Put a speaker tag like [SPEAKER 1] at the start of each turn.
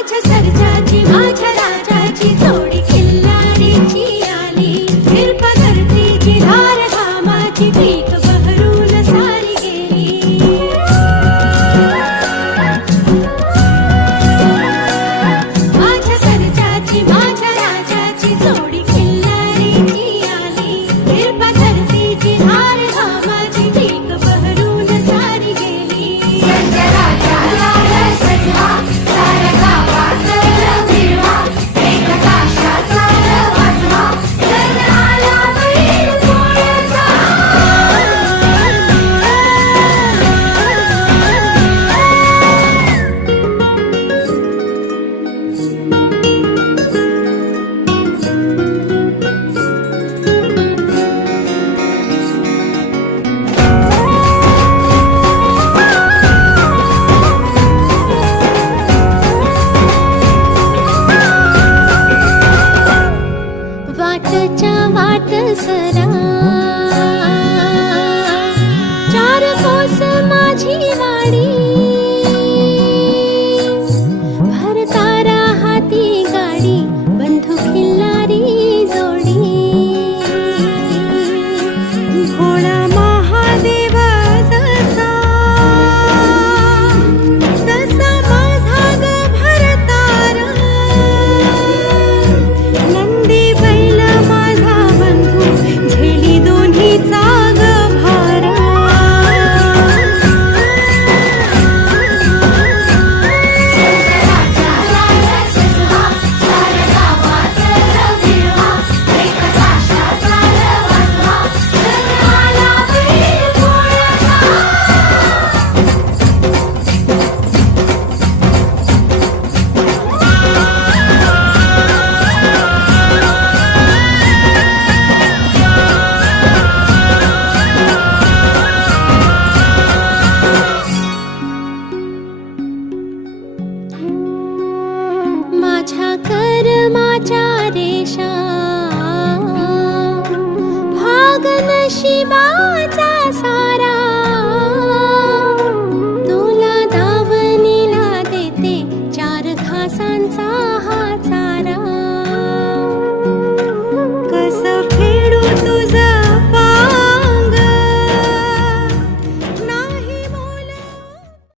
[SPEAKER 1] माझ्या सर्जाची माझ्या
[SPEAKER 2] माझ्या कर्माच्या